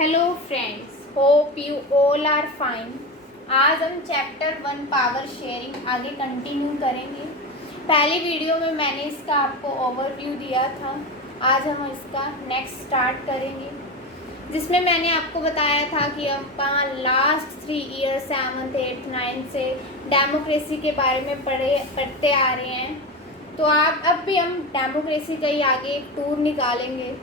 Hello friends, hope you all are fine. आज हम chapter 1 power sharing आगे continue करेंगे। पहली वीडियो में मैंने इसका आपको ओवरव्यू दिया था। आज हम इसका नेक्स्ट स्टार्ट करेंगे, जिसमें मैंने आपको बताया था कि हम last 3 years 7th 8th 9th से डेमोक्रेसी के बारे में पढ़ते आ रहे हैं। तो अब भी हम डेमोक्रेसी का ही आगे एक टूर निकालेंगे,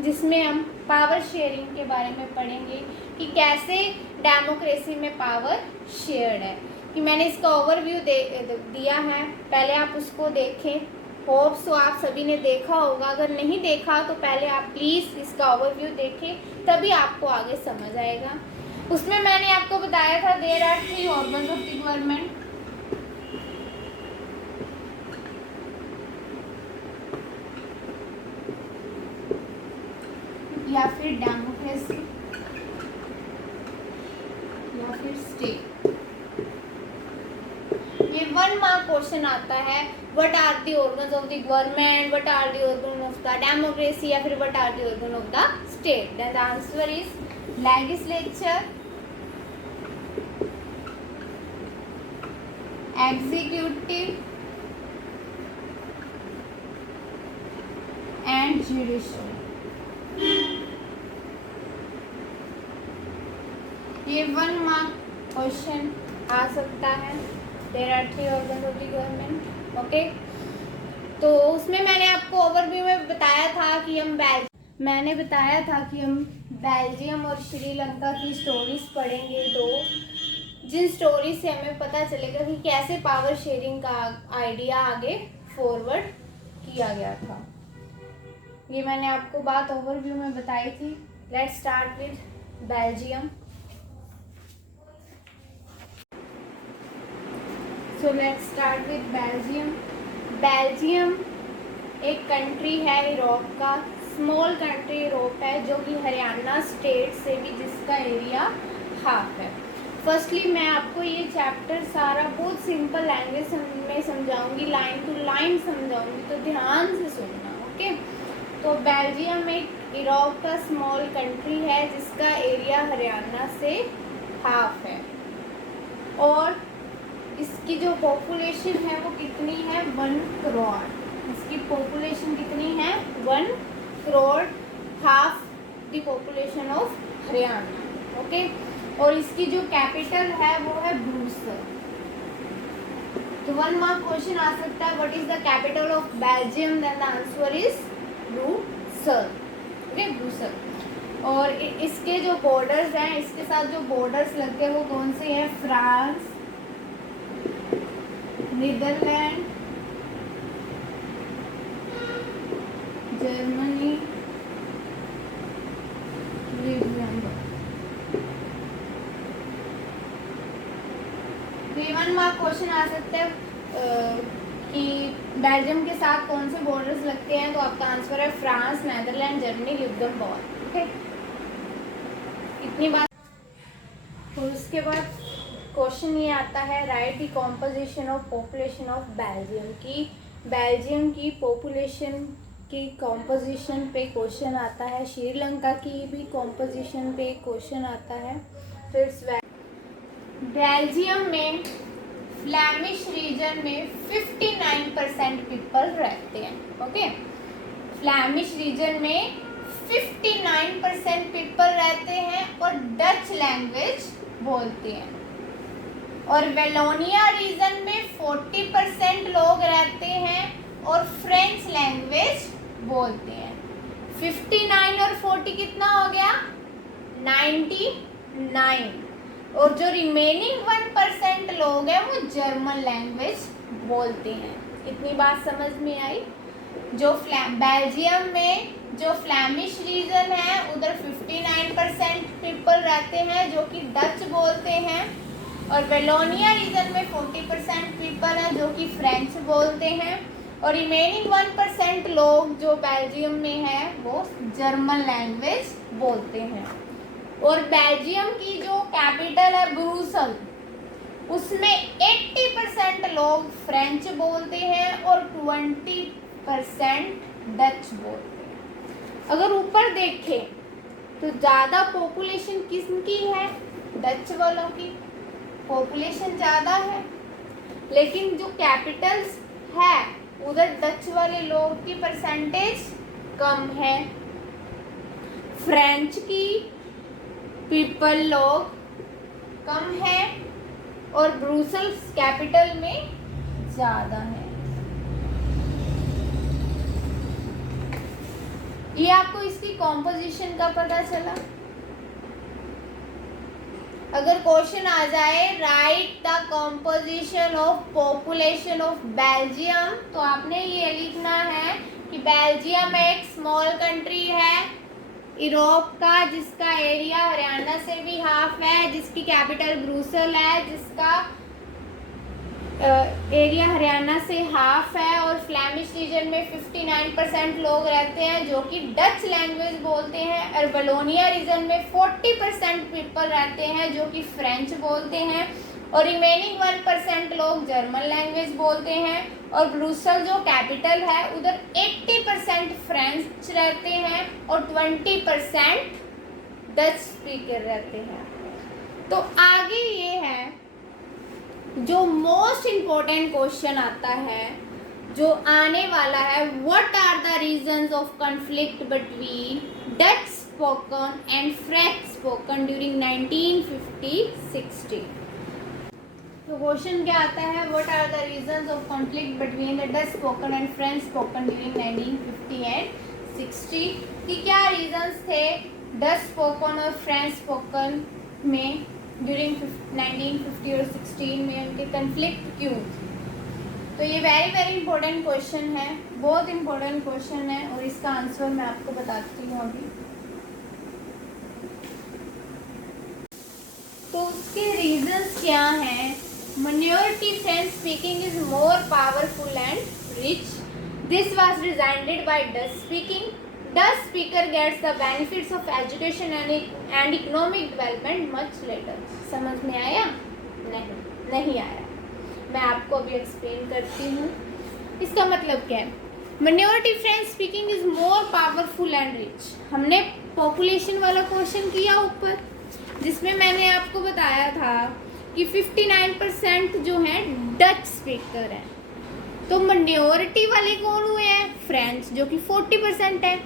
जिसमें हम पावर शेयरिंग के बारे में पढ़ेंगे कि कैसे डेमोक्रेसी में पावर शेयर्ड है। कि मैंने इसका ओवरव्यू दिया है, पहले आप उसको देखें। होप सो आप सभी ने देखा होगा। अगर नहीं देखा तो पहले आप प्लीज़ इसका ओवरव्यू देखें, तभी आपको आगे समझ आएगा। उसमें मैंने आपको बताया था there are 3 organs of the government. या फिर डेमोक्रेसी या फिर स्टेट। ये 1 मार्क क्वेश्चन आता है। What are the organs of the government, what are the organ of the democracy, या फिर what are the organ of the state. Then the answer is legislature, executive and judicial. ये 1 mark question आ सकता है। There are 3 organs of the government. Okay, तो उसमें मैंने आपको ओवरव्यू में बताया था कि हम बेल्जियम और श्रीलंका की स्टोरीज पढ़ेंगे, जिन स्टोरी से हमें पता चलेगा कि कैसे पावर शेयरिंग का आइडिया आगे फॉरवर्ड किया गया था। ये मैंने आपको बात ओवरव्यू में बताई थी। Let's start with Belgium. So let's start with Belgium. Belgium एक कंट्री है यूरोप का, स्मॉल कंट्री यूरोप है, जो कि हरियाणा स्टेट से भी जिसका एरिया हाफ है। फर्स्टली मैं आपको ये चैप्टर सारा बहुत सिंपल लैंग्वेज में समझाऊंगी, लाइन टू लाइन समझाऊंगी, तो ध्यान से सुनना। ओके, तो बेल्जियम एक यूरोप का स्मॉल कंट्री है जिसका एरिया हरियाणा से हाफ है, और इसकी जो पॉपुलेशन है वो कितनी है, 1 करोड़। इसकी पॉपुलेशन कितनी है, 1 crore, half the population of Haryana. Okay, और इसकी जो कैपिटल है वो है ब्रूसल। तो 1 मार्क क्वेश्चन आ सकता है, what is the capital of Belgium. Then the answer is Brussels. Okay, Brussels. और इसके जो बॉर्डर्स हैं, इसके साथ जो बॉर्डर्स लगते हैं वो कौन से हैं, France, Netherlands, Germany, Luxembourg. 1 mark question आ सकते हैं कि बेल्जियम के साथ कौन से बॉर्डर्स लगते हैं, तो आपका आंसर है फ्रांस, नीदरलैंड, जर्मनी, लग्जमबर्ग। ठीक, इतनी बात। और उसके बाद क्वेश्चन ये आता है, right the composition of population of Belgium. की बेल्जियम की पॉपुलेशन की कॉम्पोजिशन पे क्वेश्चन आता है। श्रीलंका की भी कॉम्पोजिशन पे क्वेश्चन आता है। फिर बेल्जियम में फ्लैमिश रीजन में 59% पीपल रहते हैं। ओके, फ्लैमिश रीजन में 59% पीपल रहते हैं और डच लैंग्वेज बोलते हैं। और वेलोनिया रीजन में 40% लोग रहते हैं और फ्रेंच लैंग्वेज बोलते हैं। 59 और 40 कितना हो गया, 99। और जो रिमेनिंग 1% लोग हैं वो जर्मन लैंग्वेज बोलते हैं। इतनी बात समझ में आई। जो बेल्जियम में जो फ्लैमिश रीजन है उधर 59% पीपल रहते हैं जो कि डच बोलते हैं, और वेलोनिया रीजन में 40% पीपल हैं जो कि फ्रेंच बोलते हैं, और रिमेनिंग 1% लोग जो बेल्जियम में है वो जर्मन लैंग्वेज बोलते हैं। और बेल्जियम की जो कैपिटल है ब्रूसल, उसमें 80% लोग फ्रेंच बोलते हैं और 20% डच बोलते हैं। अगर ऊपर देखें तो ज़्यादा पॉपुलेशन किसकी है? डच वालों की पॉपुलेशन ज़्यादा है, लेकिन जो कैपिटल्स है उधर डच वाले लोग की परसेंटेज कम है। फ्रेंच की पीपल लोग कम है और ब्रुसेल्स कैपिटल में ज़्यादा है। ये आपको इसकी कॉम्पोजिशन का पता चला। अगर क्वेश्चन आ जाए right the composition of population of Belgium, तो आपने ये लिखना है कि बेल्जियम एक स्मॉल कंट्री है यूरोप का, जिसका एरिया हरियाणा से भी हाफ है, जिसकी कैपिटल ब्रुसेल है, जिसका एरिया हरियाणा से हाफ है, और फ्लैमिश रीजन में 59% लोग रहते हैं जो कि डच लैंग्वेज बोलते हैं, और वलोनिया रीजन में 40% पीपल रहते हैं जो कि फ्रेंच बोलते हैं, और रिमेनिंग 1% लोग जर्मन लैंग्वेज बोलते हैं। और ब्रुसेल जो कैपिटल है उधर 80% फ्रेंच रहते हैं और 20% डच स्पीकर रहते हैं। तो आगे ये है जो मोस्ट इम्पोर्टेंट क्वेश्चन आता है जो आने वाला है, what are the reasons of conflict between Dutch spoken and French spoken during 1950-60। तो क्वेश्चन क्या आता है, what are the reasons of conflict between the Dutch spoken and French spoken during 1950 and 60, कि क्या रीजंस थे डच स्पोकन और French spoken में during 1950 और 16 में उनके कन्फ्लिक्ट क्यों थे। तो ये वेरी इंपॉर्टेंट क्वेश्चन है, बहुत इंपॉर्टेंट क्वेश्चन है, और इसका आंसर मैं आपको बताती हूँ अभी। तो उसके रीजंस क्या हैं? Minority French speaking is more powerful and rich. This was decided by Dutch speaking. Dutch speaker gets the benefits of education and economic development much later. समझ में आया? नहीं आया। मैं आपको अभी एक्सप्लेन करती हूँ इसका मतलब क्या है। Minority French speaking is more powerful and rich. हमने पॉपुलेशन वाला क्वेश्चन किया ऊपर, जिसमें मैंने आपको बताया था कि 59% जो हैं डच स्पीकर हैं। तो माइनॉरिटी वाले कौन हुए हैं? फ्रेंच, जो कि 40% है।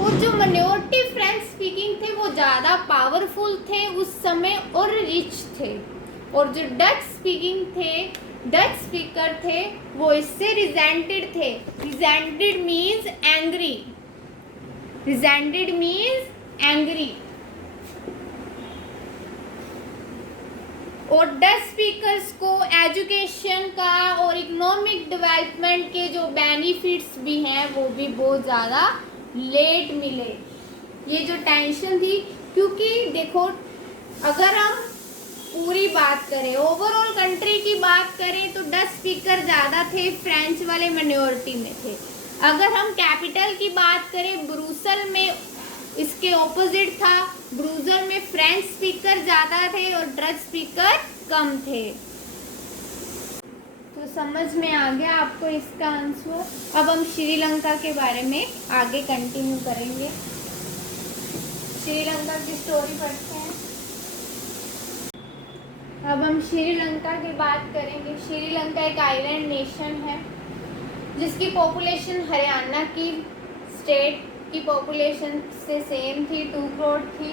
और जो माइनॉरिटी फ्रेंच स्पीकिंग थे वो ज़्यादा पावरफुल थे उस समय और रिच थे, और जो डच स्पीकिंग थे, डच स्पीकर थे, वो इससे रिजेंटेड थे। Resented means angry, resented means angry. और डच स्पीकर्स को एजुकेशन का और इकोनॉमिक डेवलपमेंट के जो बेनिफिट्स भी हैं वो भी बहुत ज़्यादा लेट मिले। ये जो टेंशन थी, क्योंकि देखो अगर हम पूरी बात करें, ओवरऑल कंट्री की बात करें, तो डच स्पीकर ज़्यादा थे, फ्रेंच वाले माइनॉरिटी में थे। अगर हम कैपिटल की बात करें, ब्रुसेल में इसके ऑपोजिट था, ब्रुसेल में फ्रेंच स्पीकर ज़्यादा थे और डच स्पीकर कम थे। तो समझ में आ गया आपको इसका आंसर। अब हम श्रीलंका के बारे में आगे कंटिन्यू करेंगे। श्रीलंका की स्टोरी पढ़ते हैं। अब हम श्रीलंका की बात करेंगे। श्रीलंका एक आइलैंड नेशन है जिसकी पॉपुलेशन हरियाणा की स्टेट की पॉपुलेशन से सेम थी, 2 करोड़ थी।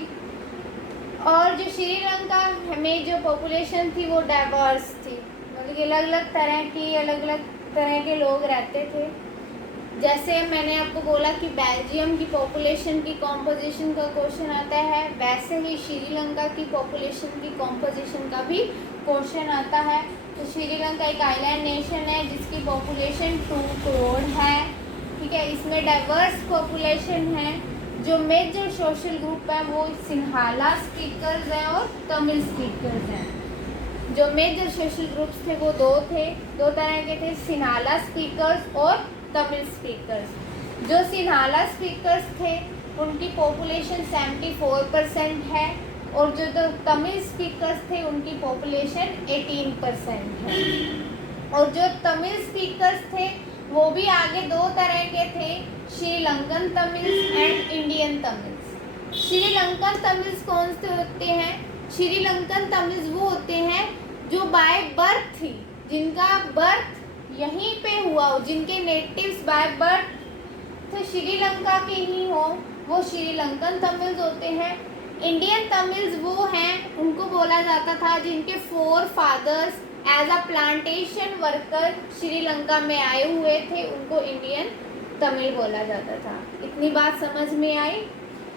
और जो श्रीलंका में जो पॉपुलेशन थी वो डाइवर्स थी, मतलब अलग अलग तरह के लोग रहते थे। जैसे मैंने आपको बोला कि बेल्जियम की पॉपुलेशन की कॉम्पोजिशन का क्वेश्चन आता है, वैसे ही श्रीलंका की पॉपुलेशन की कॉम्पोजिशन का भी क्वेश्चन आता है। तो श्रीलंका एक आइलैंड नेशन है जिसकी पॉपुलेशन 2 करोड़ है, ठीक है। इसमें डाइवर्स पॉपुलेशन है। जो मेजर सोशल ग्रुप है वो सिंहाला स्पीकर्स हैं और तमिल स्पीकर्स हैं। जो मेजर सोशल ग्रुप्स थे वो दो तरह के थे, सिंहाला स्पीकर्स और तमिल स्पीकर्स। जो सिंहाला स्पीकर्स थे उनकी पॉपुलेशन 74% है, और जो तमिल स्पीकर्स थे उनकी पॉपुलेशन 18% है। और जो तमिल स्पीकर्स थे वो भी आगे 2 तरह के थे, Sri Lankan Tamils and Indian Tamils. Sri Lankan Tamils कौन से होते हैं? श्रीलंकन तमिल्स वो होते हैं जो बाय बर्थ थी, जिनका बर्थ यहीं पे हुआ हो, जिनके नेटिव्स बाय बर्थ तो श्रीलंका के ही हो, वो श्रीलंकन तमिल्स होते हैं। इंडियन तमिल्स वो हैं, उनको बोला जाता था जिनके 4 fathers as a plantation worker Sri Lanka में आए हुए थे, उनको इंडियन तमिल बोला जाता था। इतनी बात समझ में आई।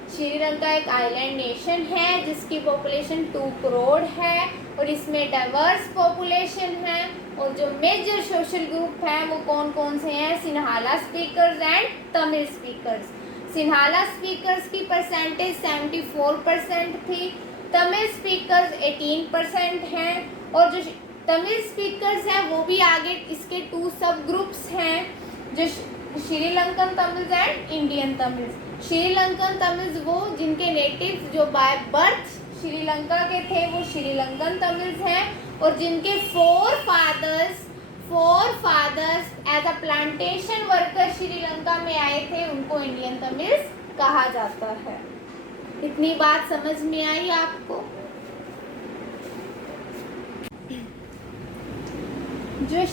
श्रीलंका एक आइलैंड नेशन है जिसकी पॉपुलेशन 2 करोड़ है और इसमें डाइवर्स पॉपुलेशन है। और जो मेजर सोशल ग्रुप हैं वो कौन कौन से हैं? Sinhala speakers and Tamil speakers. Sinhala speakers की परसेंटेज 74% थी, तमिल स्पीकर्स 18% हैं। और जो तमिल स्पीकर्स हैं वो भी आगे इसके 2 सब ग्रुप्स हैं, जो Sri Lankan Tamils and Indian Tamils. Sri Lankan Tamils वो जिनके नेटिव्स जो बाय बर्थ श्रीलंका के थे वो श्रीलंकन तमिल्स हैं, और जिनके 4 fathers as a plantation worker Sri Lanka में आए थे उनको इंडियन तमिल्स कहा जाता है। इतनी बात समझ में आई आपको? जो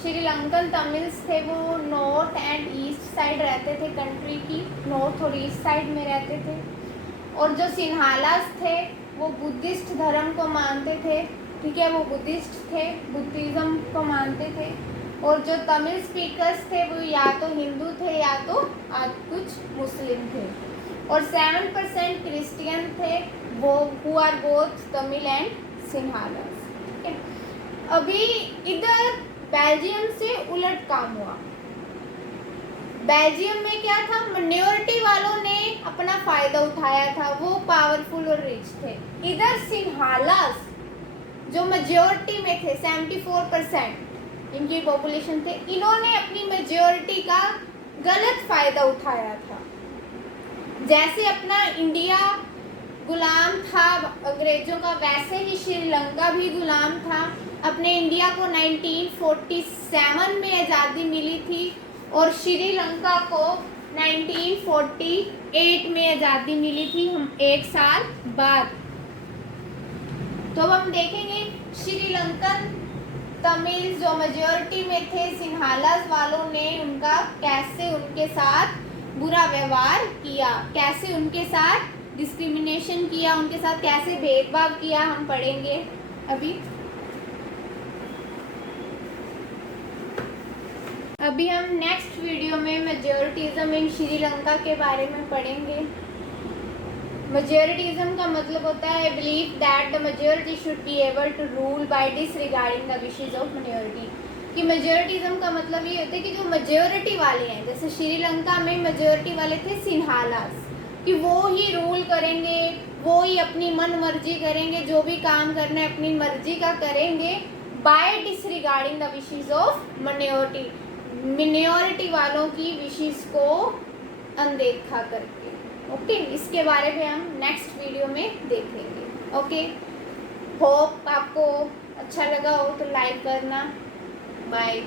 श्रीलंकन तमिल्स थे वो नॉर्थ एंड ईस्ट साइड रहते थे, कंट्री की नॉर्थ और ईस्ट साइड में रहते थे। और जो सिन्हालास थे वो बुद्धिस्ट धर्म को मानते थे, ठीक है, वो बुद्धिस्ट थे, बुद्धिज़्म को मानते थे। और जो तमिल स्पीकर्स थे वो या तो हिंदू थे या तो कुछ मुस्लिम थे। और 7% क्रिश्चियन थे, वो who are both Tamil and Sinhalas, ठीक है। अभी इधर बेल्जियम से उलट काम हुआ। बेल्जियम में क्या था? माइनॉरिटी वालों ने अपना फायदा उठाया था, वो पावरफुल और रिच थे। इधर सिन्हालास जो मेजॉरिटी में थे, 74% इनकी पॉपुलेशन थे, इन्होंने अपनी मेजॉरिटी का गलत फायदा उठाया था। जैसे अपना इंडिया गुलाम था अंग्रेजों का, वैसे ही श्रीलंका भी गुलाम था। अपने इंडिया को 1947 में आज़ादी मिली थी और श्रीलंका को 1948 में आज़ादी मिली थी, हम 1 साल बाद। तो अब हम देखेंगे श्रीलंकन तमिल जो मेजॉरिटी में थे, सिन्हालास वालों ने उनका कैसे उनके साथ बुरा व्यवहार किया, कैसे उनके साथ डिस्क्रिमिनेशन किया, उनके साथ कैसे भेदभाव किया, हम पढ़ेंगे अभी हम नेक्स्ट वीडियो में मेजॉरिटिज्म इन श्रीलंका के बारे में पढ़ेंगे। मेजॉरिटिज्म का मतलब होता है believe that the majority should be able to rule by disregarding the wishes of minority. कि मेजॉरिटिज्म का मतलब ये होता है कि जो मेजॉरिटी वाले हैं, जैसे श्रीलंका में मेजॉरिटी वाले थे सिन्हालास, कि वो ही रूल करेंगे, वो ही अपनी मन मर्जी करेंगे, जो भी काम करना है अपनी मर्जी का करेंगे, by disregarding the wishes of minority वालों की विशेष को अनदेखा करके। ओके, इसके बारे में हम नेक्स्ट वीडियो में देखेंगे। ओके, होप आपको अच्छा लगा हो तो लाइक करना। बाय।